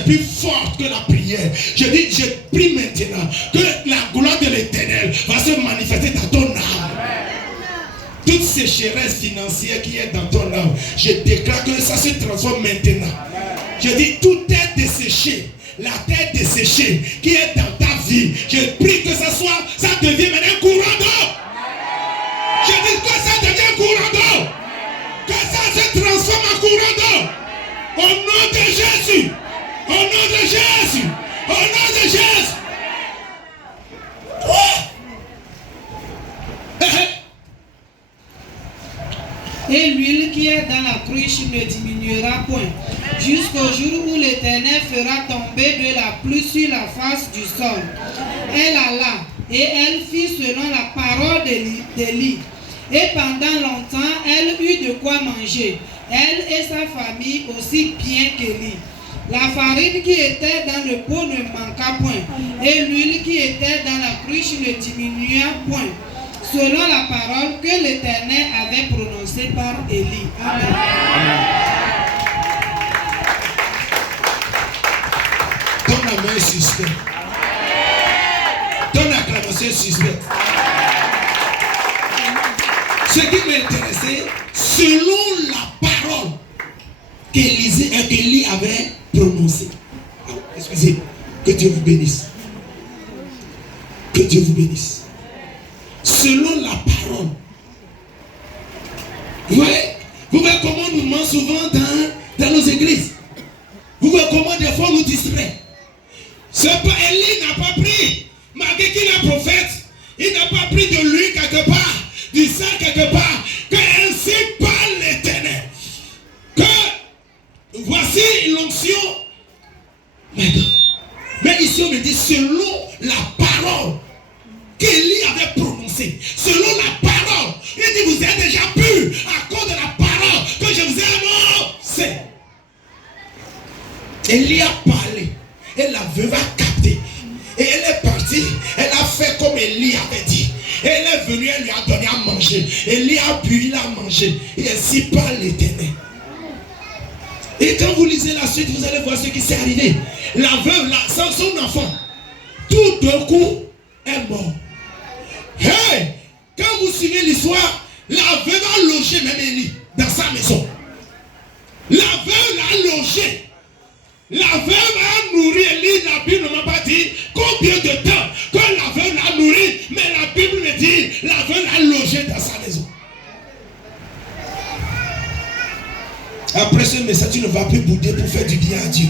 est plus forte que la prière. Je dis, je prie maintenant que la gloire de l'Éternel va se manifester dans ton âme. Toute sécheresse financière qui est dans ton âme, je déclare que ça se transforme maintenant. Je dis, tout est desséché. La terre desséchée qui est dans ta vie, je prie que ça devienne un courant d'eau. Je dis que ça devienne un courant d'eau. Que ça se transforme en courant d'eau. Au nom de Jésus. Au nom de Jésus. Au nom de Jésus. Et l'huile qui est dans la cruche ne diminuera point, jusqu'au jour où l'Éternel fera tomber de la pluie sur la face du sol. Elle alla, et elle fit selon la parole d'Élie. Et pendant longtemps, elle eut de quoi manger, elle et sa famille aussi bien qu'Élie. La farine qui était dans le pot ne manqua point, et l'huile qui était dans la cruche ne diminua point, selon la parole que l'Éternel avait prononcée par Élie. Amen. Donne la main suspect. Donne l'acclamation suspect. Ce qui m'intéressait, selon la parole qu'Élie avait prononcée. Excusez, que Dieu vous bénisse. Que Dieu vous bénisse. Selon la parole. Vous voyez comment nous menons souvent dans nos églises. Vous voyez comment des fois nous distrait. C'est pas Élie n'a pas pris, malgré qu'il est prophète, il n'a pas pris de lui quelque part, du sang quelque part, que ainsi parle l'Éternel. Que voici l'onction. Mais ici on me dit selon la parole qu'Élie avait prononcée, selon la parole, il dit vous êtes déjà purs à cause de la parole que je vous ai annoncée. Élie a parlé et la veuve a capté. Et elle est partie, elle a fait comme Élie avait dit. Et elle est venue, elle lui a donné à manger. Élie a bu, il a mangé. Et ainsi parle l'Éternel. Et quand vous lisez la suite, vous allez voir ce qui s'est arrivé. La veuve, sans son enfant, tout d'un coup, est mort. Hey! Quand vous suivez l'histoire, la veuve a logé même Élie dans sa maison. La veuve l'a logé. La veuve a nourri Élie. La Bible ne m'a pas dit combien de temps que la veuve l'a nourri, mais la Bible me dit la veuve l'a logé dans sa maison. Après ce message, tu ne vas plus bouder pour faire du bien à Dieu.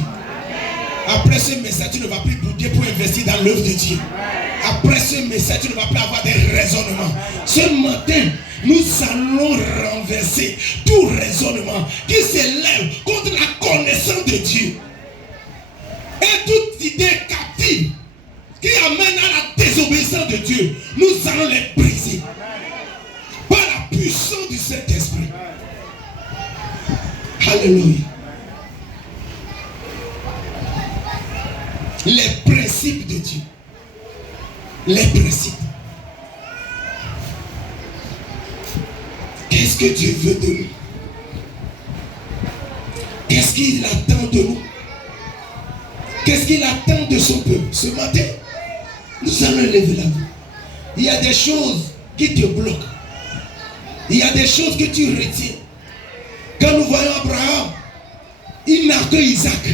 Après ce message, tu ne vas plus bouder pour investir dans l'œuvre de Dieu. Après ce message, tu ne vas plus avoir des raisonnements. Ce matin, nous allons renverser tout raisonnement qui s'élève contre la connaissance de Dieu. Et toute idée captive qui amène à la désobéissance de Dieu, nous allons les briser par la puissance du Saint-Esprit. Alléluia. Les principes de Dieu. Les principes. Qu'est-ce que Dieu veut de nous? Qu'est-ce qu'il attend de nous? Qu'est-ce qu'il attend de son peuple? Ce matin, nous allons lever la voix. Il y a des choses qui te bloquent. Il y a des choses que tu retiens. Quand nous voyons Abraham, il n'a que Isaac.